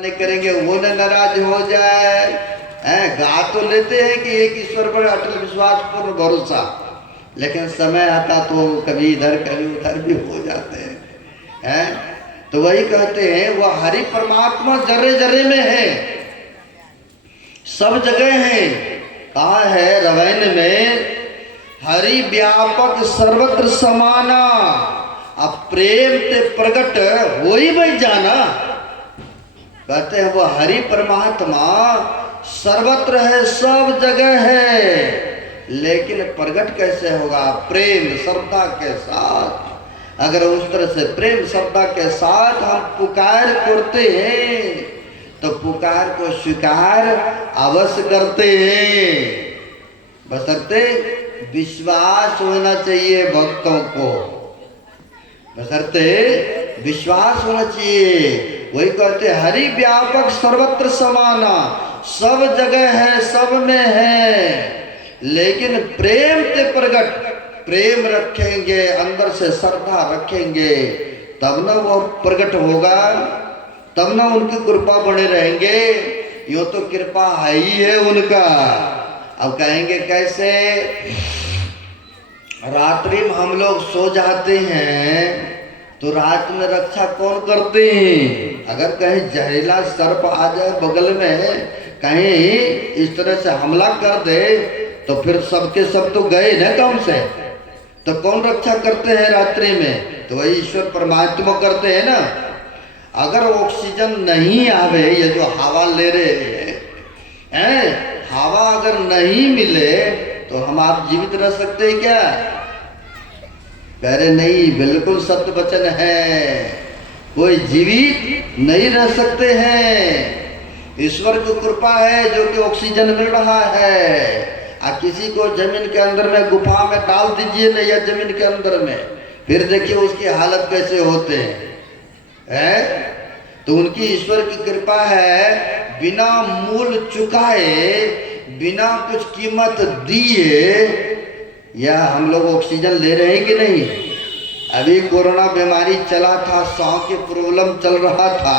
नहीं करेंगे वो न नाराज हो जाए। गा तो लेते हैं कि एक ईश्वर पर अटल विश्वास पूर्ण भरोसा, लेकिन समय आता तो कभी इधर कभी उधर भी हो जाते हैं। तो वही कहते हैं वह हरि परमात्मा जर्रे जर्रे में है, सब जगह है। कहा है रामायण में, हरि व्यापक सर्वत्र समाना, अब प्रेम ते प्रकट हो ही भाई जाना। कहते हैं वो हरि परमात्मा सर्वत्र है, सब जगह है, लेकिन प्रकट कैसे होगा? प्रेम श्रद्धा के साथ। अगर उस तरह से प्रेम श्रद्धा के साथ हम पुकार करते हैं तो पुकार को स्वीकार अवश्य करते हैं, बशर्ते विश्वास होना चाहिए भक्तों को, बशर्ते विश्वास होना चाहिए। वही कहते हरि व्यापक सर्वत्र समाना, सब जगह है, सब में है, लेकिन प्रेम ते प्रकट, प्रेम रखेंगे अंदर से, श्रद्धा रखेंगे, तब ना वो प्रकट होगा, तब ना उनकी कृपा बने रहेंगे। यो तो कृपा है ही है उनका। अब कहेंगे कैसे? रात्रि में हम लोग सो जाते हैं तो रात में रक्षा कौन करते हैं? अगर कहीं जहरीला सर्प आ जाए बगल में, कहीं इस तरह से हमला कर दे तो फिर सबके सब तो गए ना काम से, तो कौन रक्षा करते हैं रात्रि में? तो वही ईश्वर परमात्मा करते हैं ना। अगर ऑक्सीजन नहीं आवे, ये जो हवा ले रहे हैं, हवा अगर नहीं मिले तो हम आप जीवित रह सकते हैं क्या? कह रहे नहीं, बिल्कुल सत्य वचन है, कोई जीवित नहीं रह सकते हैं। ईश्वर की कृपा है जो कि ऑक्सीजन मिल रहा है। किसी को जमीन के अंदर में गुफा में डाल दीजिए ना, या जमीन के अंदर में, फिर देखिए उसकी हालत कैसे होते हैं। तो उनकी ईश्वर की कृपा है, बिना मूल चुकाए, बिना कुछ कीमत दिए, या हम लोग ऑक्सीजन ले रहे हैं कि नहीं? अभी कोरोना बीमारी चला था, सांस की प्रॉब्लम चल रहा था,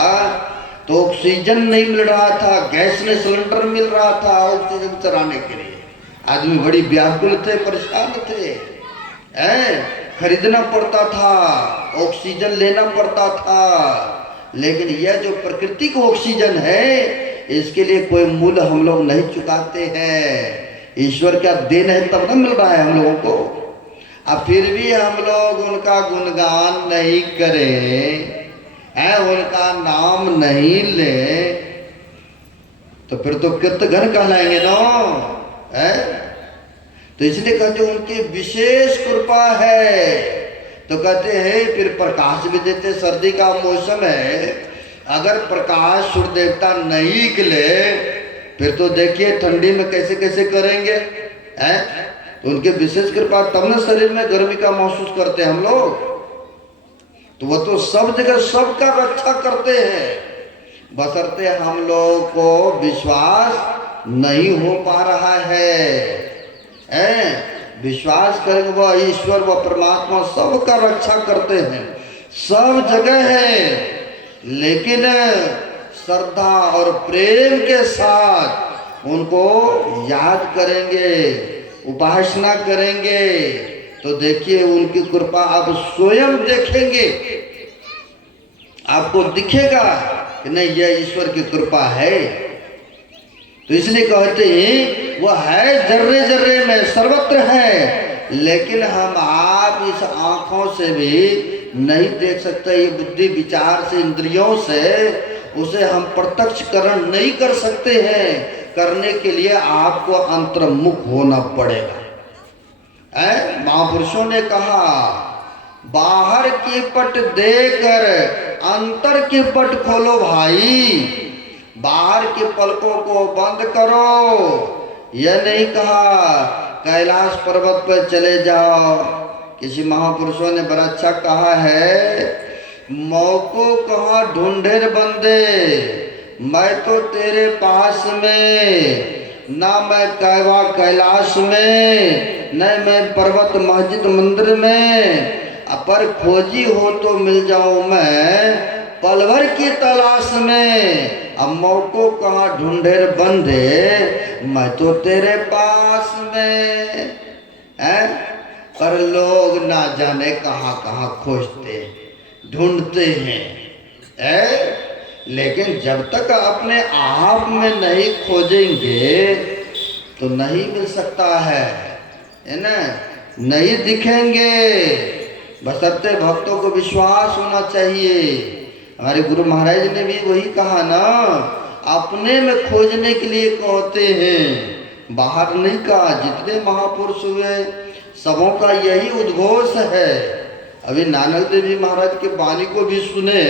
तो ऑक्सीजन नहीं मिल रहा था, गैस में सिलेंडर मिल रहा था ऑक्सीजन चलाने के लिए। आदमी बड़ी व्याकुल थे, परेशान थे, खरीदना पड़ता था, ऑक्सीजन लेना पड़ता था। लेकिन यह जो प्रकृति का ऑक्सीजन है, इसके लिए कोई मूल्य हम लोग नहीं चुकाते हैं। ईश्वर क्या देन है, तब ना मिल रहा है हम लोगों को। अब फिर भी हम लोग उनका गुणगान नहीं करें, उनका नाम नहीं ले, तो फिर तो कृतघ्न कहलाएंगे ना। तो इसलिए कहते उनकी विशेष कृपा है। तो कहते हैं फिर प्रकाश भी देते, सर्दी का मौसम है, अगर प्रकाश सूर्य देवता नहीं निकले फिर तो देखिए ठंडी में कैसे कैसे करेंगे, तो उनके विशेष कृपा, तब ना शरीर में गर्मी का महसूस करते हैं हम लोग। तो वो तो सब जगह सबका रक्षा करते हैं, बशर्ते हम लोग को विश्वास नहीं हो पा रहा है। विश्वास करेंगे वह ईश्वर, वह परमात्मा सबका रक्षा करते हैं, सब जगह है, लेकिन श्रद्धा और प्रेम के साथ उनको याद करेंगे, उपासना करेंगे, तो देखिए उनकी कृपा आप स्वयं देखेंगे, आपको दिखेगा कि नहीं यह ईश्वर की कृपा है। तो इसलिए कहते हैं वह है जर्रे जर्रे में, सर्वत्र है, लेकिन हम आप इस आंखों से भी नहीं देख सकते, ये बुद्धि विचार से, इंद्रियों से उसे हम प्रत्यक्षकरण नहीं कर सकते हैं। करने के लिए आपको अंतर्मुख होना पड़ेगा। महापुरुषों ने कहा, बाहर की पट देकर अंतर की पट खोलो भाई, बाहर के पलकों को बंद करो। यह नहीं कहा कैलाश पर्वत पर चले जाओ। किसी महापुरुषों ने बड़ा अच्छा कहा है, मौको कहाँ ढूंढे बंदे, मैं तो तेरे पास में, ना मैं कैवा कैलाश में, न मैं पर्वत मस्जिद मंदिर में, पर खोजी हो तो मिल जाऊं मैं पलवर की तलाश में। अब मौको कहाँ ढूंढे बंधे, मैं तो तेरे पास में है। पर लोग ना जाने कहाँ कहाँ खोजते ढूंढते हैं है? लेकिन जब तक अपने आप में नहीं खोजेंगे तो नहीं मिल सकता है ना, नहीं दिखेंगे। बशर्ते भक्तों को विश्वास होना चाहिए। हमारे गुरु महाराज ने भी वही कहा ना, अपने में खोजने के लिए कहते हैं, बाहर नहीं कहा। जितने महापुरुष हुए सबों का यही उद्घोष है। अभी नानक देव जी महाराज के वाणी को भी सुने,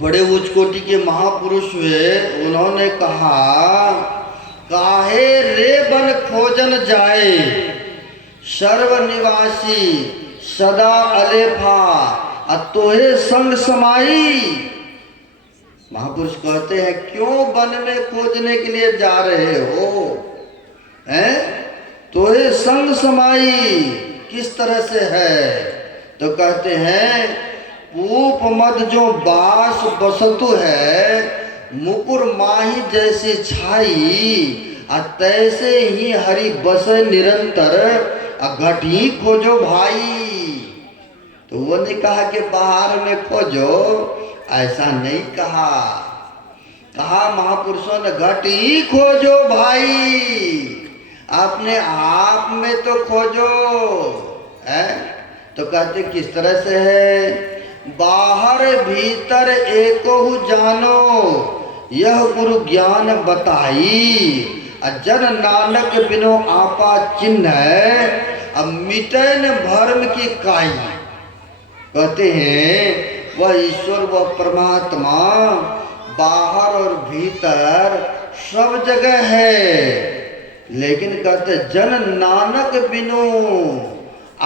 बड़े उच्च कोटि के महापुरुष हुए, उन्होंने कहा, काहे रे बन खोजन जाए, सर्वनिवासी सदा अलेफा, अतोहे संग समाई। महापुरुष कहते हैं, क्यों वन में खोजने के लिए जा रहे हो, हैं? तोहे संग समाई किस तरह से है? तो कहते हैं, पूप मद जो बास बसतु है, मुकुर माही जैसी छाई, तैसे ही हरि बसे निरंतर, घटी खोजो भाई। तो वो ने कहा कि बाहर में खोजो, ऐसा नहीं कहा। कहा महापुरुषों ने, घटी खोजो भाई, अपने आप में तो खोजो है। तो कहते किस तरह से है? बाहर भीतर एको जानो, यह गुरु ज्ञान बताई, जन नानक बिनो आपा चिन्ह, अब मिटन भर्म की काई। कहते हैं वह ईश्वर व परमात्मा बाहर और भीतर सब जगह है, लेकिन कहते जन नानक बिनु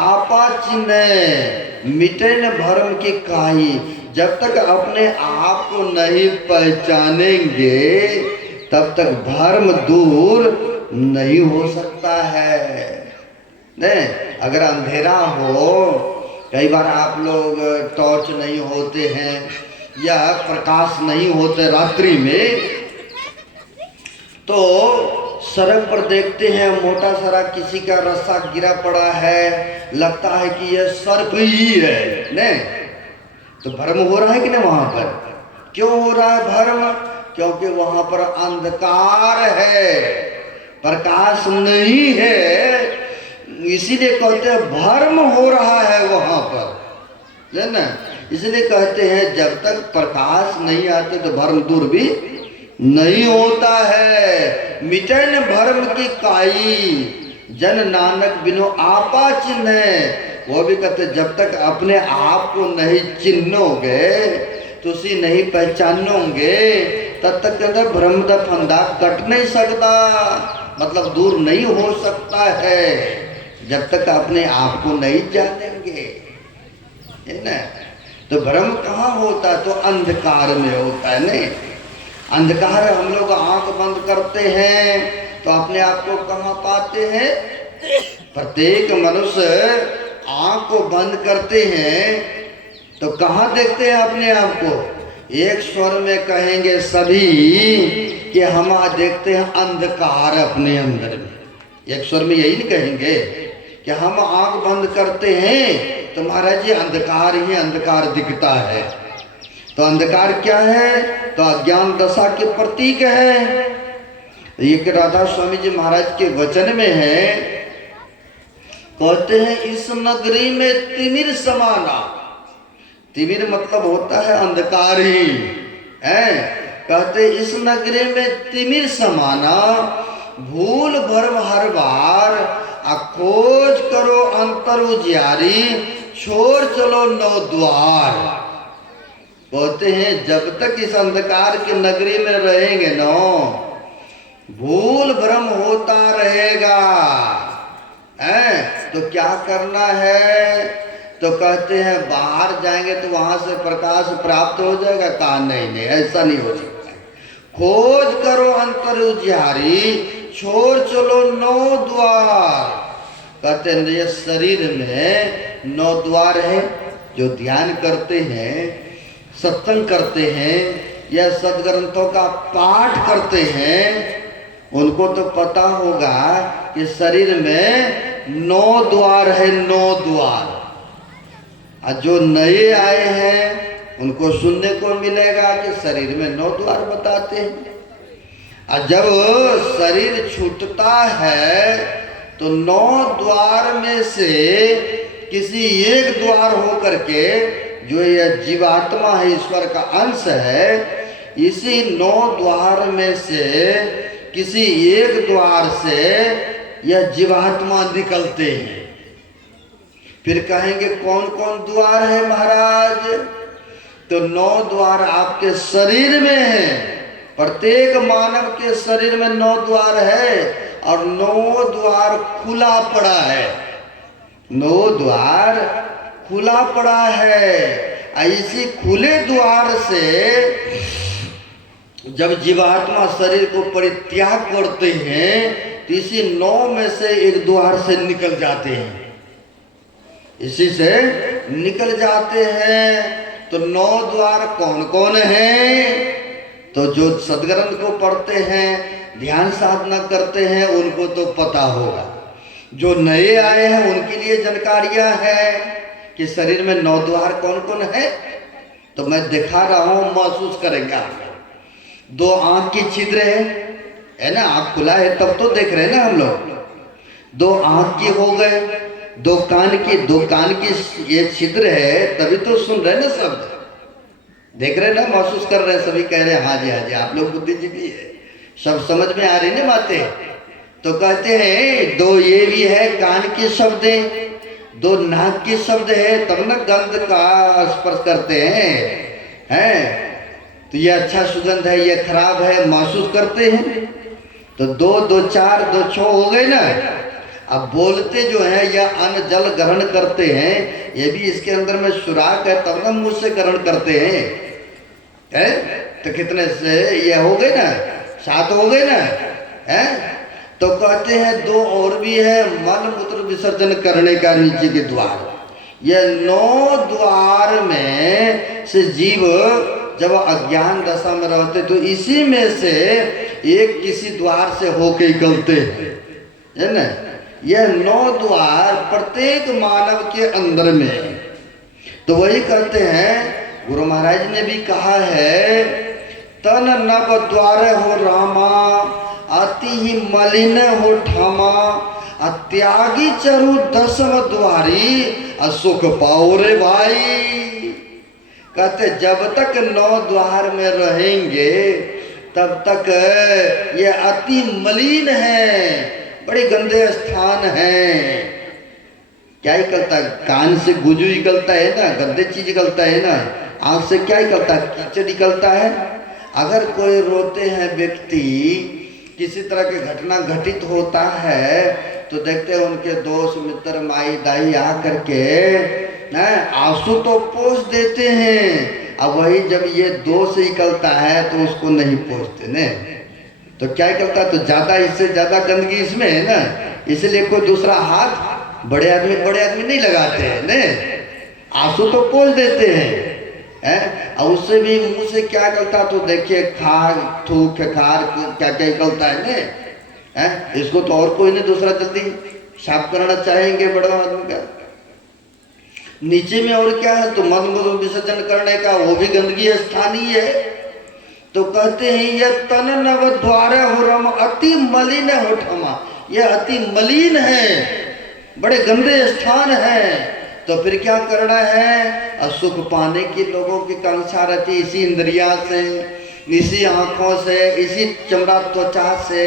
आपा चिन्ह, मिटन भर्म की काई। जब तक अपने आप को नहीं पहचानेंगे तब तक भर्म दूर नहीं हो सकता है। नहीं, अगर अंधेरा हो, कई बार आप लोग टॉर्च नहीं होते हैं या प्रकाश नहीं होते रात्रि में, तो सड़क पर देखते हैं मोटा सारा किसी का रस्सा गिरा पड़ा है, लगता है कि यह सर्प ही है, नहीं? तो भ्रम हो रहा है कि नहीं? वहां पर क्यों हो रहा है भ्रम? क्योंकि वहां पर अंधकार है, प्रकाश नहीं है, इसीलिए कहते हैं भ्रम हो रहा है वहां पर, है ना? इसलिए कहते हैं जब तक प्रकाश नहीं आते तो भ्रम दूर भी नहीं होता है। मिटन भर्म की काई, जन नानक बिनो आपा चिन्ह। वो भी कहते जब तक अपने आप को नहीं चिन्होगे, तुसी नहीं पहचानोगे, तब तक अंदर भ्रम दा फंदा कट नहीं सकता, मतलब दूर नहीं हो सकता है, जब तक अपने आप को नहीं जानेंगे, है ना? तो भ्रम कहाँ होता है? तो अंधकार में होता है। नहीं, अंधकार हम लोग आंख बंद करते हैं तो अपने आप को कहाँ पाते हैं? प्रत्येक मनुष्य आंख को बंद करते हैं तो कहाँ देखते हैं अपने आप को? एक स्वर में कहेंगे सभी कि हम देखते हैं अंधकार अपने अंदर में। एक स्वर में यही नहीं कहेंगे कि हम आंख बंद करते हैं तो महाराज जी अंधकार ही अंधकार दिखता है। तो अंधकार क्या है? तो अज्ञान दशा के प्रतीक है। एक राधा स्वामी जी महाराज के वचन में है, कहते हैं इस नगरी में तिमिर समाना। तिमिर मतलब होता है अंधकार ही है। कहते इस नगरी में तिमिर समाना, भूल भरम हर बार, खोज करो अंतर उजियारी, छोड़ चलो नौ द्वार। कहते हैं जब तक इस अंधकार की नगरी में रहेंगे न, भूल भ्रम होता रहेगा, है? तो क्या करना है? तो कहते हैं बाहर जाएंगे तो वहां से प्रकाश प्राप्त हो जाएगा। कहा नहीं नहीं, ऐसा नहीं हो सकता। खोज करो अंतर उजियारी, छोड़ चलो नौ द्वार। कहते हैं ये शरीर में 9 द्वार है। जो ध्यान करते हैं, सत्संग करते हैं, या सदग्रंथों का पाठ करते हैं उनको तो पता होगा कि शरीर में 9 द्वार है, 9 द्वार। और जो नए आए हैं उनको सुनने को मिलेगा कि शरीर में 9 द्वार बताते हैं। और जब शरीर छूटता है तो 9 द्वार में से किसी एक द्वार हो करके जो यह जीवात्मा है, ईश्वर का अंश है, इसी 9 द्वार में से किसी एक द्वार से यह जीवात्मा निकलते हैं। फिर कहेंगे कौन कौन द्वार है महाराज? तो 9 द्वार आपके शरीर में है। प्रत्येक मानव के शरीर में 9 द्वार है और 9 द्वार खुला पड़ा है। 9 द्वार खुला पड़ा है। इसी खुले द्वार से जब जीवात्मा शरीर को परित्याग करते हैं तो इसी 9 में से एक द्वार से निकल जाते हैं, इसी से निकल जाते हैं। तो 9 द्वार कौन कौन हैं? तो जो सदग्रंथ को पढ़ते हैं, ध्यान साधना करते हैं, उनको तो पता होगा। जो नए आए हैं उनके लिए जानकारियां हैं कि शरीर में 9 द्वार कौन कौन है। तो मैं दिखा रहा हूं, महसूस करेंगे आप। 2 आंख की छिद्र है ना, आंख खुला है तब तो देख रहे हैं ना हम लोग। 2 आंख की हो गए, 2 कान की ये छिद्र है, तभी तो सुन रहे ना शब्द, देख रहे ना, महसूस कर रहे हैं, सभी कह रहे हैं हाँ जी हाँ जी, आप लोग बुद्धिजीवी है, सब समझ में आ रही ना बातें। तो कहते हैं 2 ये भी है कान की शब्द है, 2 नाक की शब्द है, तब ना गंध का स्पर्श करते हैं। तो ये अच्छा सुगंध है, ये खराब है, महसूस करते हैं। तो 2 2 4 2 6 हो गए ना। अब बोलते जो है या अन्न जल ग्रहण करते हैं, ये भी इसके अंदर में सुराग है, तब ना मुंह से ग्रहण करते हैं। तो कितने से ये हो गए ना, 7 हो गए ना। तो कहते हैं 2 और भी है, मल मूत्र विसर्जन करने का नीचे के द्वार। यह 9 द्वार में से जीव जब अज्ञान दशा में रहते तो इसी में से एक किसी द्वार से होके निकलते हैं, है ना। यह 9 द्वार प्रत्येक मानव के अंदर में है। तो वही कहते हैं, गुरु महाराज ने भी कहा है, तन नव द्वार हो रामा, अति ही मलिन हो ठामा, त्यागी चरु 10 द्वारी, असुख पाओ रे भाई। कहते जब तक 9 द्वार में रहेंगे तब तक ये अति मलिन है, बड़े गंदे स्थान हैं। क्या निकलता है? कान से गुजू निकलता है ना, गंदे चीज निकलता है ना। आंख से क्या निकलता है? कीचड़ निकलता है। अगर कोई रोते हैं व्यक्ति, किसी तरह की घटना घटित होता है तो देखते हैं उनके दोस्त मित्र माई दाई आ करके आंसू तो पोंछ देते हैं। अब वही जब ये दोष निकलता है तो उसको नहीं पोंछते ने। तो क्या निकलता है? तो ज्यादा, इससे ज्यादा गंदगी इसमें है ना, इसलिए कोई दूसरा हाथ बड़े आदमी नहीं लगाते हैं ने, आंसू तो पोंछ देते हैं। और उससे भी मुंह से क्या निकलता तो देखिए, खार थूक खार क्या क्या निकलता है ने। इसको तो और कोई नहीं दूसरा जल्दी साफ करना चाहेंगे बड़ा आदमी का। नीचे में और क्या है? तो मल मूत्र विसर्जन करने का, वो भी गंदगी स्थानीय है। तो कहते हैं यह तन नव द्वार हो रम, अति मलिन हो ठमा। यह अति मलिन है, बड़े गंदे स्थान है। तो फिर क्या करना है? और सुख पाने की लोगों की कांक्षा रहती, इसी इंद्रिया से, इसी आंखों से, इसी चमड़ा त्वचा से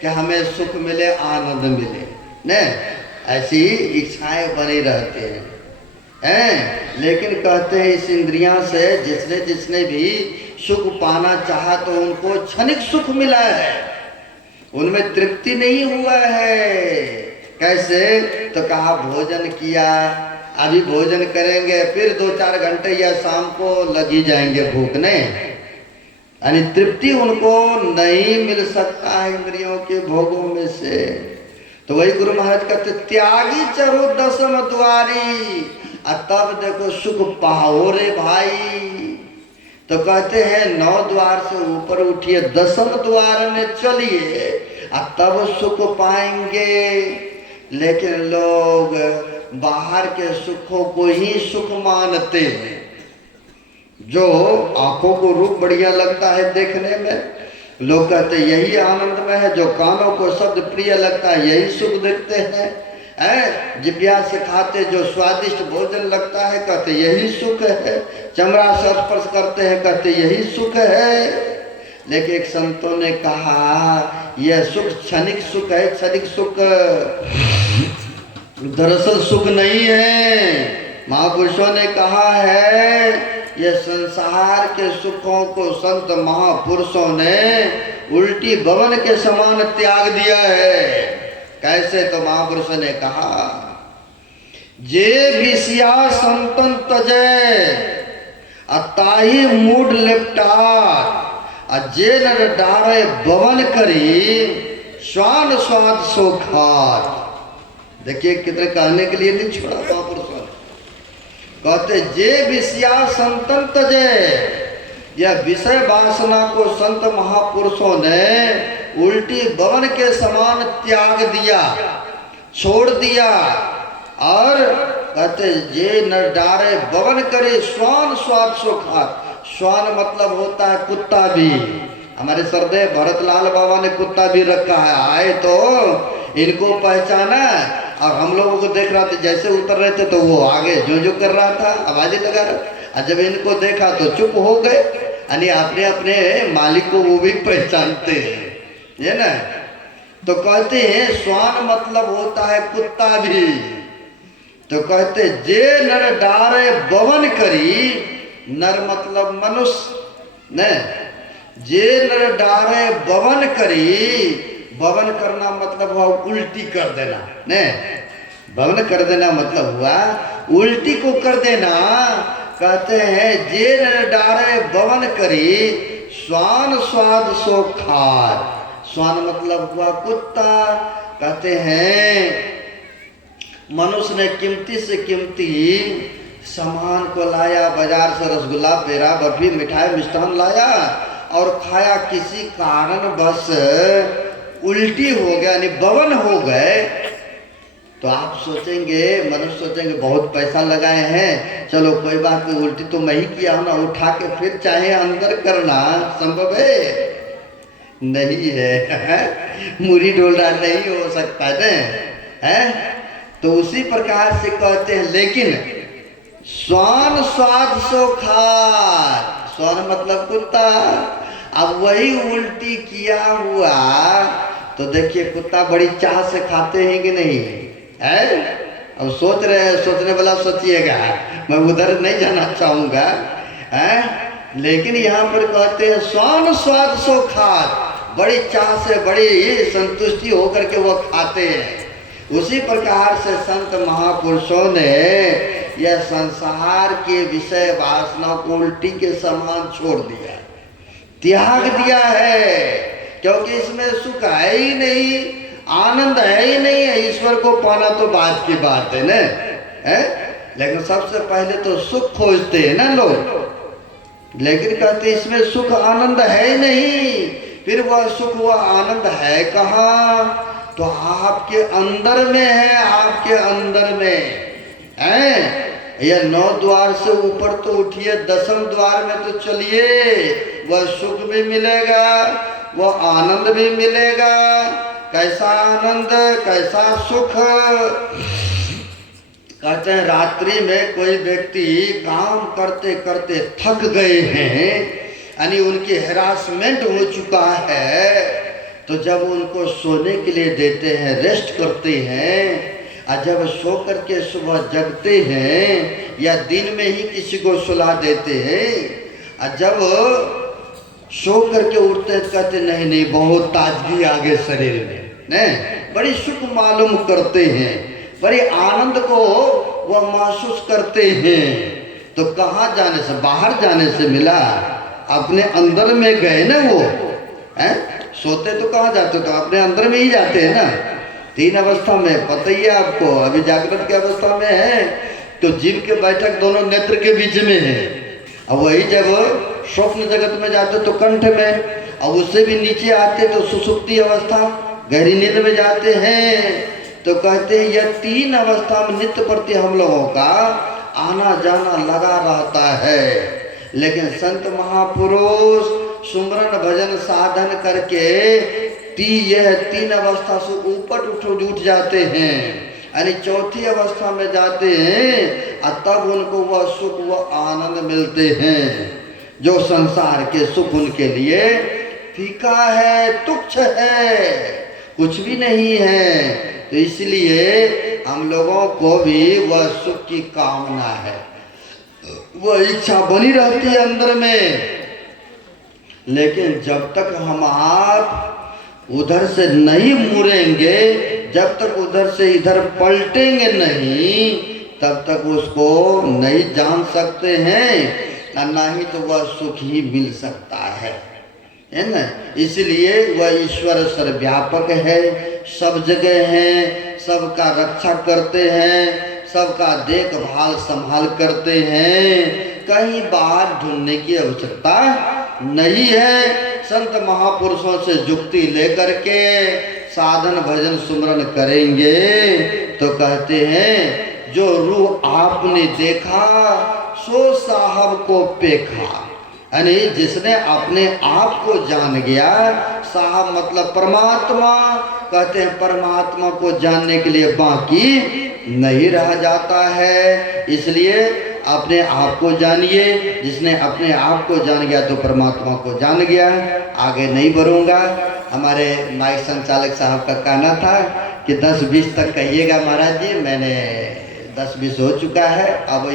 कि हमें सुख मिले, आनंद मिले ने, ऐसी इच्छाएं बनी रहती हैं। लेकिन कहते हैं इस इंद्रिया से जिसने भी सुख पाना चाहा तो उनको क्षणिक सुख मिला है, उनमें तृप्ति नहीं हुआ है। कैसे? तो कहा भोजन किया, अभी भोजन करेंगे, फिर 2-4 घंटे या शाम को लगी जाएंगे भूखने, यानी तृप्ति उनको नहीं मिल सकता है इंद्रियों के भोगों में से। तो वही गुरु महाराज कहते त्यागी चरो 10 द्वारी, तब देखो सुख पाओ रे भाई। तो कहते हैं 9 द्वार से ऊपर उठिए, 10वें द्वार में चलिए और तब सुख पाएंगे। लेकिन लोग बाहर के सुखों को ही सुख मानते हैं। जो आंखों को रूप बढ़िया लगता है देखने में, लोग कहते हैं यही आनंद में है। जो कानों को शब्द प्रिय लगता है यही सुख देखते हैं। जिभ्या से खाते जो स्वादिष्ट भोजन लगता है कहते यही सुख है। चमड़ा से स्पर्श करते हैं कहते यही सुख है। लेकिन एक संतों ने कहा यह सुख क्षणिक सुख है, क्षणिक सुख दरअसल सुख नहीं है। महापुरुषों ने कहा है ये संसार के सुखों को संत महापुरुषों ने उल्टी भवन के समान त्याग दिया है। कैसे? तो महापुरुषों ने कहा जे विषया संतन तजे अताही मूड लिपटा जे नर डारे भवन करी स्वान स्वाद सो खात। देखिए कितने कहने के लिए नहीं छोड़ा महापुरुषों ने। कहते जे विषया संतन तजे, यह विषय वासना को संत महापुरुषों ने उल्टी भवन के समान त्याग दिया, छोड़ दिया। और कहते जे न डारे भवन करे स्वान स्वाद सो खात। स्वान मतलब होता है कुत्ता भी। हमारे सरदेव भरतलाल बाबा ने कुत्ता भी रखा है। आए तो इनको पहचाना और हम लोगों को देख रहा था, जैसे उतर रहे थे तो वो आगे जो कर रहा था, आवाजें लगा रहा। और जब इनको देखा तो चुप हो गए। यानी अपने अपने मालिक को वो भी पहचानते हैं, ये ना। तो कहते हैं स्वान मतलब होता है कुत्ता भी। तो कहते जे नर डारे भवन करी, नर मतलब मनुष्य न, जे नर डारे भवन करी। भवन करना मतलब हुआ उल्टी कर देना ने। भवन कर देना मतलब हुआ उल्टी को कर देना। कहते हैं जे नर डारे भवन करी स्वान स्वाद सो खात। स्वान मतलब हुआ कुत्ता। कहते हैं मनुष्य ने कीमती से कीमती सामान को लाया, बाजार से रसगुल्ला, पेड़ा, बर्फी, मिठाई, मिष्ठान लाया और खाया। किसी कारण बस उल्टी हो गया, यानी भवन हो गए। तो आप सोचेंगे, मनुष्य सोचेंगे बहुत पैसा लगाए हैं, चलो कोई बात नहीं, उल्टी तो मैं ही किया हूं ना, उठा के फिर चाहे अंदर करना संभव है? नहीं है। मुरी डोलना नहीं हो सकता है। तो उसी प्रकार से कहते हैं लेकिन स्वान स्वाद सो खात। स्वान मतलब कुत्ता। अब वही उल्टी किया हुआ तो देखिए कुत्ता बड़ी चाह से खाते हैं कि नहीं है। अब सोच रहे हैं, सोचने वाला सोचिएगा, मैं उधर नहीं जाना चाहूंगा है। लेकिन यहाँ पर कहते हैं स्वान स्वाद सो खात। बड़ी चाह से, बड़ी संतुष्टि होकर के वो खाते हैं। उसी प्रकार से संत महापुरुषों ने यह संसार के विषय वासना को उल्टी के समान छोड़ दिया, त्याग दिया है। क्योंकि इसमें सुख है ही नहीं, आनंद है ही नहीं है। ईश्वर को पाना तो बात की बात है ना, है? लेकिन सबसे पहले तो सुख खोजते हैं ना लोग। लेकिन कहते इसमें सुख आनंद है ही नहीं। फिर वह सुख वह आनंद है कहाँ? तो आपके अंदर में है, आपके अंदर में है। यह 9 द्वार से ऊपर तो उठिए, 10वें द्वार में तो चलिए। वह सुख भी मिलेगा, वह आनंद भी मिलेगा। कैसा आनंद, कैसा सुख। कहते हैं रात्रि में कोई व्यक्ति काम करते करते थक गए हैं, यानी उनकी हैरासमेंट हो चुका है, तो जब उनको सोने के लिए देते हैं, रेस्ट करते हैं, और जब सो करके सुबह जगते हैं या दिन में ही किसी को सुला देते हैं, और जब सो करके उठते हैं कहते नहीं नहीं बहुत ताजगी आ गई शरीर में, नहीं बड़ी सुख मालूम करते हैं, बड़े आनंद को वह महसूस करते हैं। तो कहाँ जाने से, बाहर जाने से मिला, अपने अंदर में गए ना वो है। सोते तो कहाँ जाते, तो अपने अंदर में ही जाते हैं ना। 3 अवस्था में पता ही है आपको। अभी जागृत की अवस्था में है तो जीव के बैठक दोनों नेत्र के बीच में है, और वही जब स्वप्न जगत में जाते तो कंठ में, और उससे भी नीचे आते तो सुसुप्ति अवस्था, गहरी नींद में जाते हैं। तो कहते हैं यह 3 अवस्था में नित्य प्रति हम लोगों का आना जाना लगा रहता है। लेकिन संत महापुरुष सुमरन भजन साधन करके यह 3 अवस्था से ऊपर उठ जाते हैं, यानी चौथी अवस्था में जाते हैं, और तब उनको वह सुख वह आनंद मिलते हैं जो संसार के सुख उनके लिए फीका है, तुच्छ है, कुछ भी नहीं है। तो इसलिए हम लोगों को भी वह सुख की कामना है, वह इच्छा बनी रहती है अंदर में। लेकिन जब तक हम आप उधर से नहीं मुड़ेंगे, जब तक उधर से इधर पलटेंगे नहीं, तब तक उसको नहीं जान सकते हैं, और ना ही तो वह सुख ही मिल सकता है ना। इसलिए वह ईश्वर सर्वव्यापक है, सब जगह है, सबका रक्षा करते हैं, सबका देखभाल संभाल करते हैं, कहीं बाहर ढूंढने की आवश्यकता नहीं है। संत महापुरुषों से जुक्ति लेकर के साधन भजन सुमरन करेंगे तो कहते हैं जो रूह आपने देखा सो साहब को पेखा, यानी जिसने अपने आप को जान गया, साहब मतलब परमात्मा, कहते हैं परमात्मा को जानने के लिए बाकी नहीं रह जाता है। इसलिए अपने आप को जानिए, जिसने अपने आप को जान गया तो परमात्मा को जान गया। आगे नहीं बढ़ूंगा, हमारे माइक संचालक साहब का कहना था कि 10-20 तक कहिएगा महाराज जी, मैंने 10-20 हो चुका है। अब